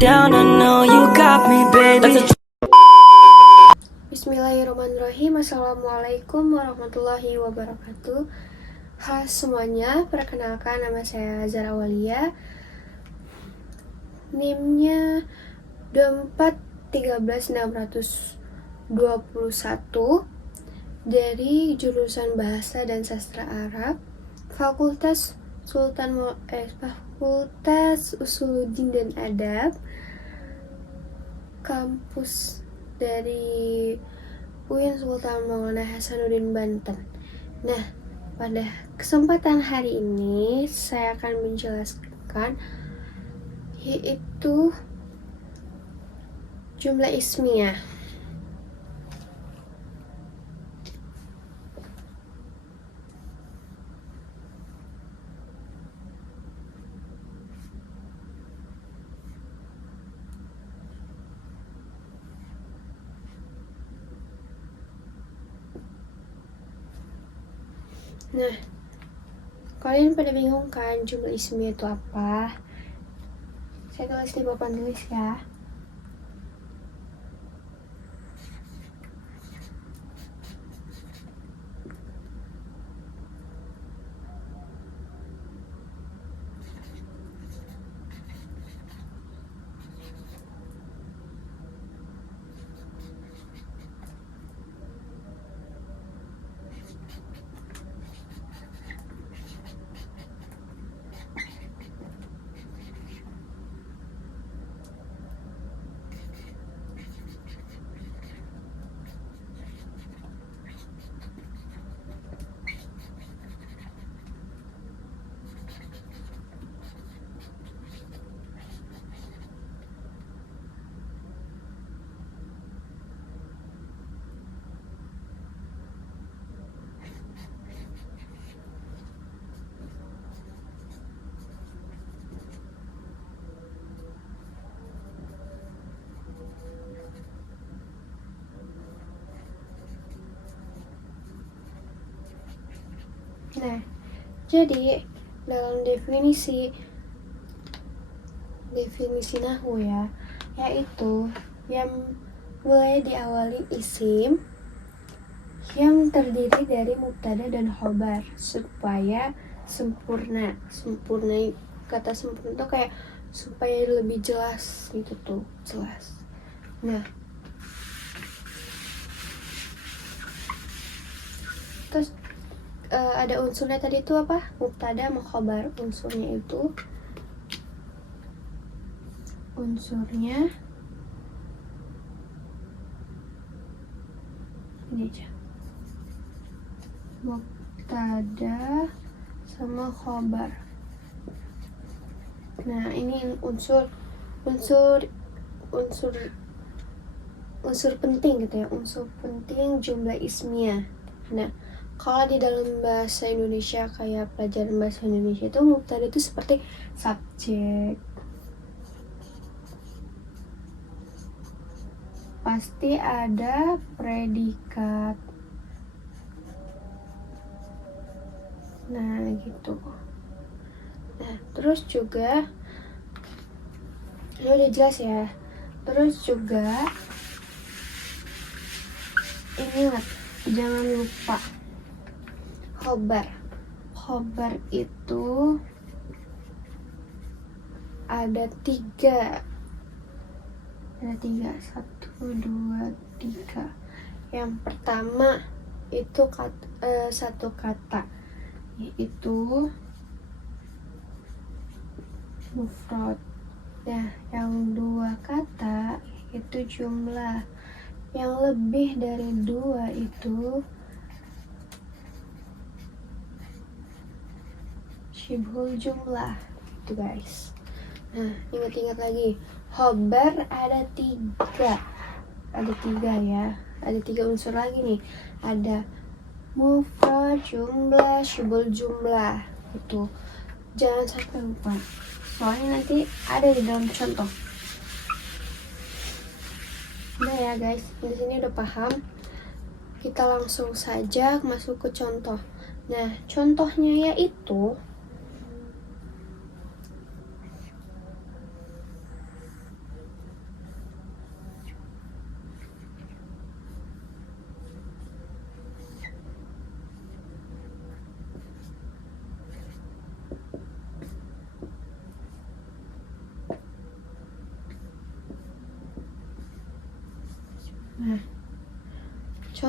down, I know you got me, baby. Bismillahirrahmanirrahim. Assalamualaikum warahmatullahi wabarakatuh. Halo semuanya, perkenalkan nama saya Zara Walia. NIM-nya 2413621 dari jurusan Bahasa dan Sastra Arab, Fakultas Fakultas Usuluddin dan Adab, kampus dari UIN Sultan Maulana Hasanuddin Banten. Nah, pada kesempatan hari ini saya akan menjelaskan yaitu jumlah ismiyah. Nah, kalian pada bingung kan jumlah ismiyah itu apa? Saya tulis di papan tulis ya. Nah, jadi dalam definisi nahwu ya, yaitu yang mulai diawali isim yang terdiri dari mubtada dan khobar supaya sempurna. Kata sempurna itu kayak supaya lebih jelas gitu tuh, jelas. Nah, terus ada unsurnya tadi itu apa? Mubtada sama khobar. Unsurnya ini aja, mubtada sama khobar. Nah, ini unsur penting gitu ya, unsur penting jumlah ismiyah. Nah, kalau di dalam bahasa Indonesia kayak pelajaran bahasa Indonesia itu mubtada itu seperti subjek, pasti ada predikat. Nah, gitu. Nah, terus juga ini udah jelas ya. Terus juga ingat, jangan lupa khobar itu ada tiga, 1, 2, 3. Yang pertama itu satu kata, yaitu mufrad. Nah, yang dua kata itu jumlah. Yang lebih dari dua itu syibhul jumlah itu guys. Nah, ingat-ingat lagi, khobar ada tiga ya, ada tiga unsur lagi nih, ada mufrad, jumlah, syibhul jumlah. Itu jangan sampai lupa, soalnya nanti ada di dalam contoh. Udah ya guys, di sini udah paham. Kita langsung saja masuk ke contoh. Nah, contohnya yaitu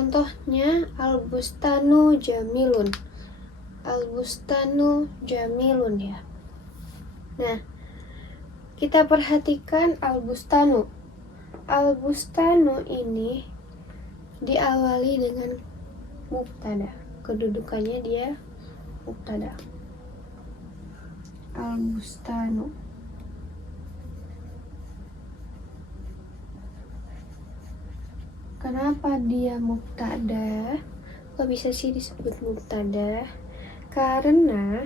Contohnya al-bustanu jamilun. Al-bustanu jamilun ya. Nah, kita perhatikan al-bustanu. Al-bustanu ini diawali dengan mubtada. Kedudukannya dia mubtada. Al-bustanu. Kenapa dia mubtada? Kok bisa sih disebut mubtada? Karena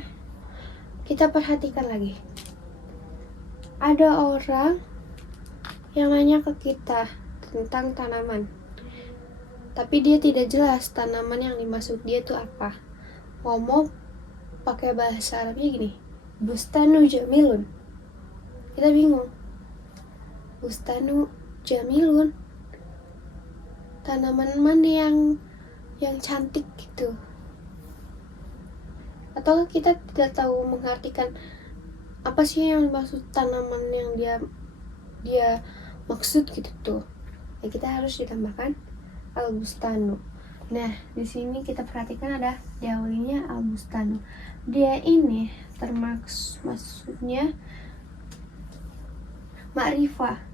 kita perhatikan lagi. Ada orang yang nanya ke kita tentang tanaman. Tapi dia tidak jelas tanaman yang dimaksud dia itu apa. Ngomong pakai bahasa Arabnya gini, bustanu jamilun. Kita bingung. Bustanu jamilun. Tanaman mana yang cantik gitu. Atau kita tidak tahu mengartikan apa sih yang dimaksud tanaman yang dia maksud gitu tuh. Ya, kita harus ditambahkan al-bustanu. Nah, di sini kita perhatikan ada diawalinya al-bustanu. Dia ini maksudnya ma'rifah.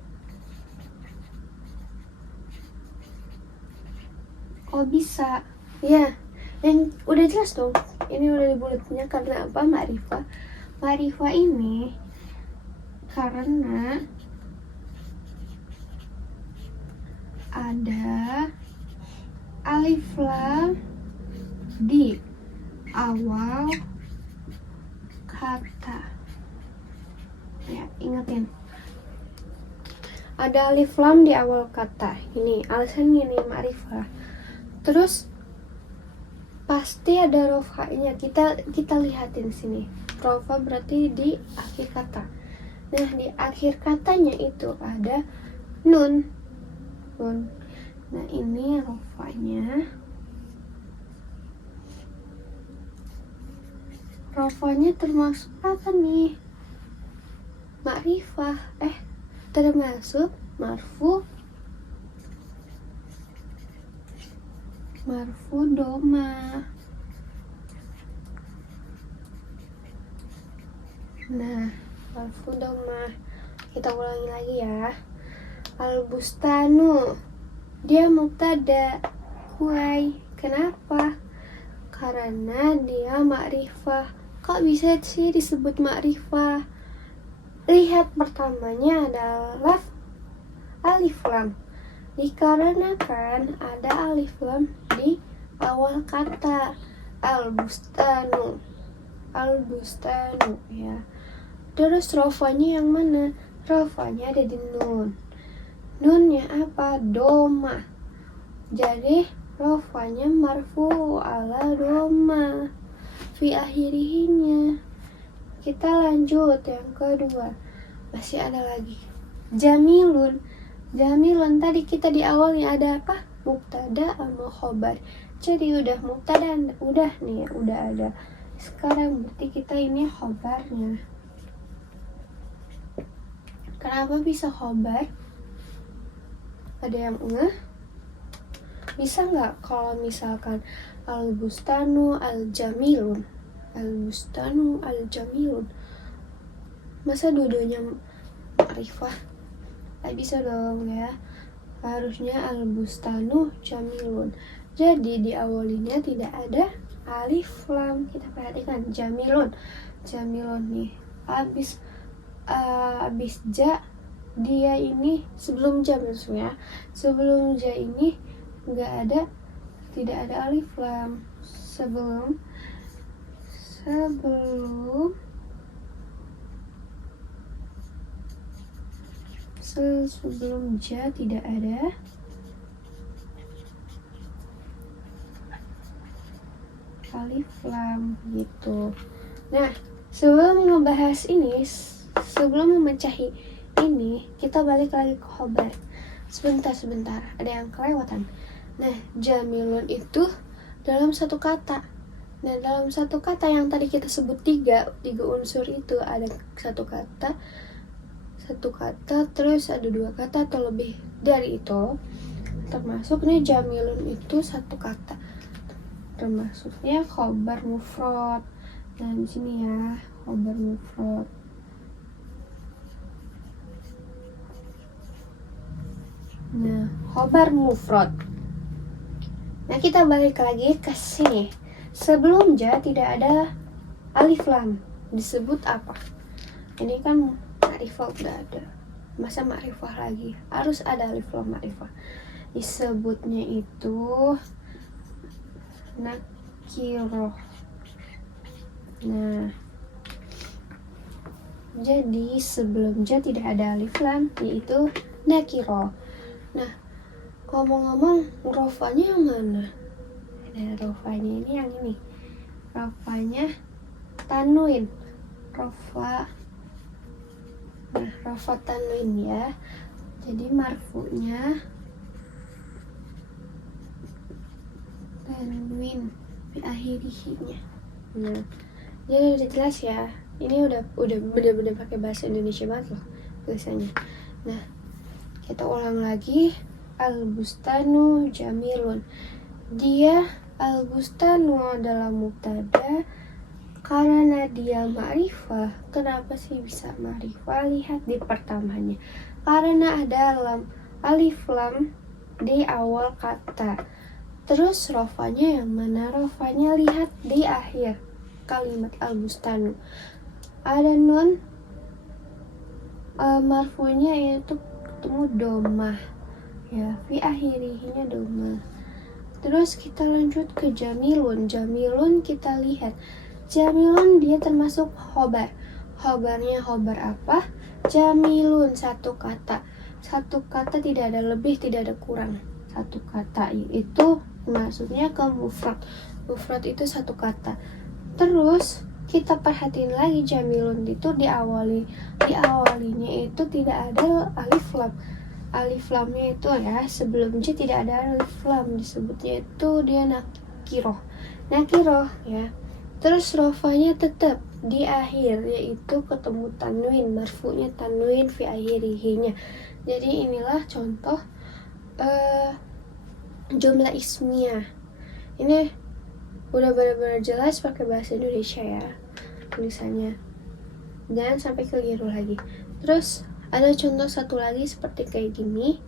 Oh bisa, ya, yang udah jelas dong. Ini udah dibulatnya karena apa? Ma'rifah. Ma'rifah ini karena ada alif lam di awal kata. Ya, ingetin. Ada alif lam di awal kata. Ini alasannya nih ma'rifah. Terus pasti ada rofanya. Kita lihatin sini. Rofa berarti di akhir kata. Nah, di akhir katanya itu ada nun. Nah, ini rofanya. Rofanya termasuk apa nih? Ma'rifah. Termasuk marfu doma. Nah, marfu doma. Kita ulangi lagi ya. Al-bustanu, dia mubtada. Why? Kenapa? Karena dia ma'rifah. Kok bisa sih disebut ma'rifah? Lihat pertamanya adalah alif lam. Dikarenakan ada alif lam di awal kata al-bustanu ya. Terus rofanya yang mana? Rofanya ada di nun. Nunnya apa? Doma. Jadi rofanya marfu ala doma fi akhirihinya. Kita lanjut yang kedua. Masih ada lagi jamilun. Jamilun tadi kita di awalnya ada apa? Mubtada sama khobar. Jadi udah mubtada, udah nih, udah ada. Sekarang berarti kita ini khobarnya. Kenapa bisa khobar? Ada yang ngeh? Bisa nggak kalau misalkan al-bustanu al-jamilun? Al-bustanu al-jamilun. Masa dua-duanya ma'rifah? Bisa dong ya. Harusnya al-bustanu jamilun. Jadi diawalinya tidak ada alif lam. Kita perhatikan jamilun. Jamilun nih. Abis ja, dia ini sebelum ja maksudnya. Sebelum ja ini tidak ada alif lam. Sebelum ja tidak ada alif lam gitu. Nah, sebelum ngebahas ini, sebelum memecahi ini, kita balik lagi ke khobar. Sebentar, ada yang kelewatan. Nah, jamilun itu dalam satu kata. Nah, dalam satu kata yang tadi kita sebut tiga unsur itu ada satu kata, terus ada dua kata atau lebih dari itu. termasuknya jamilun itu satu kata, termasuknya khobar mufrad. Nah di sini ya khobar mufrad. Nah khobar mufrad. Nah kita balik lagi ke sini. Sebelum ja tidak ada alif lam, disebut apa? Ini kan ma'rifah udah ada, masa ma'rifah lagi? Harus ada alif lam ma'rifah. Disebutnya itu nakiroh. Nah jadi sebelum ja tidak ada alif lam, yaitu nakiroh. Nah ngomong-ngomong rofanya yang mana? Nah rofanya ini yang ini, rofanya tanwin, rofa. Nah rofa tanwin ya, jadi marfu'nya tanwin di akhirihinya. Nah jadi udah jelas ya, ini udah bener-bener pakai bahasa Indonesia banget loh tulisannya. Nah kita ulang lagi. Al-bustanu jamilun. Dia al-bustanu adalah mubtada karena dia ma'rifah. Kenapa sih bisa ma'rifah? Lihat di pertamanya, karena ada alif lam di awal kata. Terus rofanya yang mana? Rofanya lihat di akhir kalimat al-bustanu. Ada nun marfunya yaitu ketemu domah ya, fi akhirihinya domah. Terus kita lanjut ke jamilun. Jamilun kita lihat, jamilun dia termasuk khobar. Khobarnya khobar apa? Jamilun, satu kata. Satu kata, tidak ada lebih, tidak ada kurang. Satu kata, itu maksudnya ke mufrad. Mufrad itu satu kata. Terus kita perhatiin lagi jamilun itu diawalinya itu tidak ada alif lam. Alif lamnya itu ya sebelumnya tidak ada alif lam, disebutnya itu dia nakiroh ya. Terus rofanya tetap di akhir, yaitu ketemu tanwin, marfu'nya tanwin fi akhirihinya. Jadi inilah contoh jumlah ismiyah. Ini udah benar-benar jelas pakai bahasa Indonesia ya tulisannya, jangan sampai keliru lagi. Terus ada contoh satu lagi seperti kayak gini,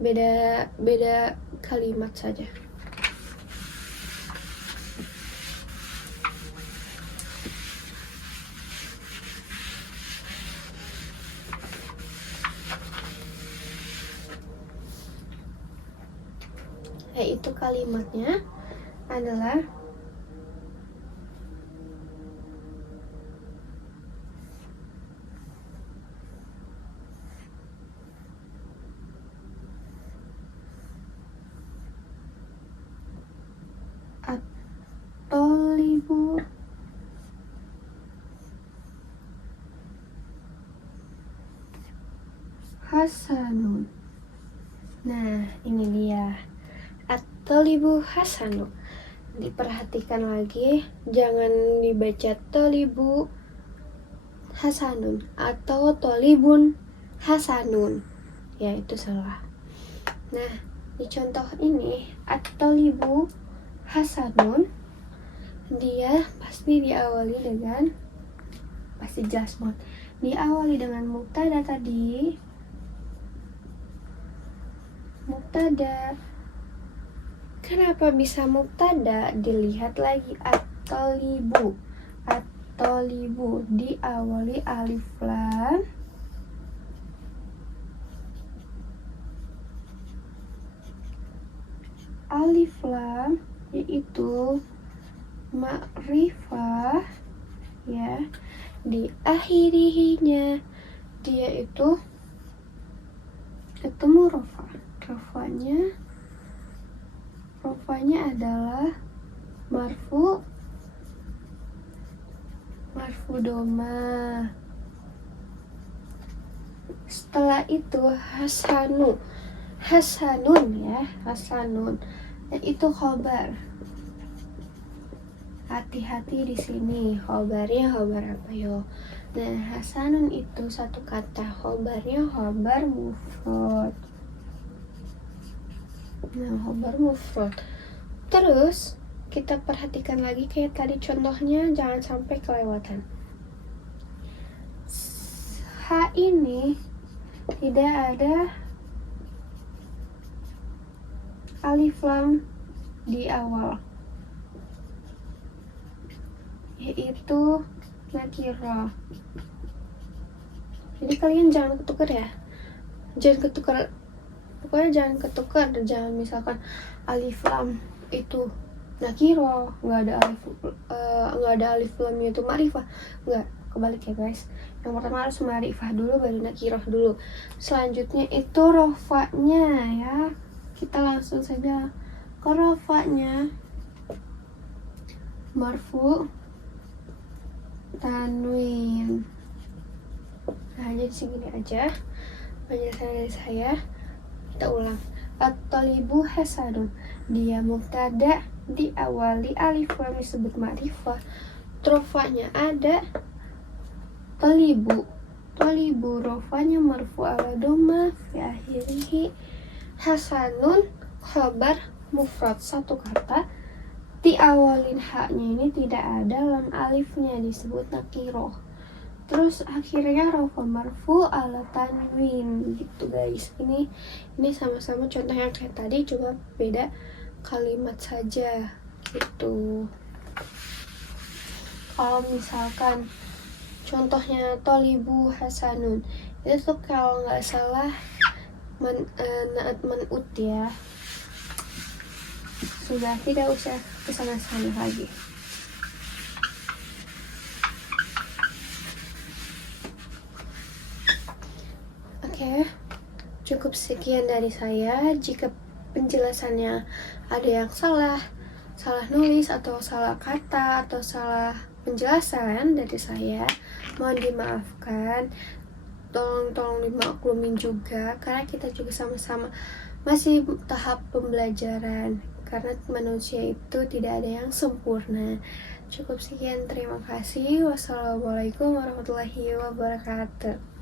beda kalimat saja. Yaitu kalimatnya adalah at-thalibu hasanun. Nah ini dia at-thalibu hasanun. Diperhatikan lagi, jangan dibaca tolibu hasanun atau tolibun hasanun, ya itu salah. Nah di contoh ini at-tolibu hasanun, dia pasti diawali dengan, pasti jelas banget, diawali dengan mubtada tadi, mubtada. Kenapa bisa mubtada? Dilihat lagi at-tolibu. At-tolibu diawali alif lam. Alif lam yaitu ma'rifah ya. Di akhirihinya dia itu ketemu rofa. Rofanya adalah marfu doma. Setelah itu hasanun ya, hasanun. Dan itu khobar. Hati-hati di sini, khobarnya khobar apa yo? Nah, hasanun itu satu kata, khobarnya khobar mufrad. Nah, khobar mufrad. Terus kita perhatikan lagi kayak tadi contohnya, jangan sampai kelewatan. H ini tidak ada alif lam di awal, yaitu nakirah. Jadi kalian jangan ketukar ya, pokoknya jangan ketukar. Jangan misalkan alif lam itu nakirah, nggak ada alif lamnya itu ma'rifah, nggak, kebalik ya guys. Yang pertama harus ma'rifah dulu, baru nakirah dulu. Selanjutnya itu rofanya ya, kita langsung saja ke rofanya. Marfu tanwin. Nah, jadi segini aja penjelasan dari saya. Kita ulang. At-talibu hasanun, dia mubtada, diawali alif lam disebut ma'rifah, rofanya ada talibu rofanya marfu ala dhamma fi akhirih, hasanun khabar mufrad satu kata, diawalin haknya ini tidak ada lam alifnya disebut nakirah. Terus akhirnya rofa marfu ala tanwin gitu guys. Ini sama-sama contoh yang kayak tadi, cuma beda kalimat saja gitu. Kalau misalkan contohnya tolibu hasanun, itu tuh kalau nggak salah naat man'ut ya. Sudah tidak usah kesana-sana lagi. Oke, cukup sekian dari saya. Jika penjelasannya ada yang salah nulis atau salah kata atau salah penjelasan dari saya, mohon dimaafkan. Tolong dimaklumin juga, karena kita juga sama-sama masih tahap pembelajaran, karena manusia itu tidak ada yang sempurna. Cukup sekian, terima kasih. Wassalamualaikum warahmatullahi wabarakatuh.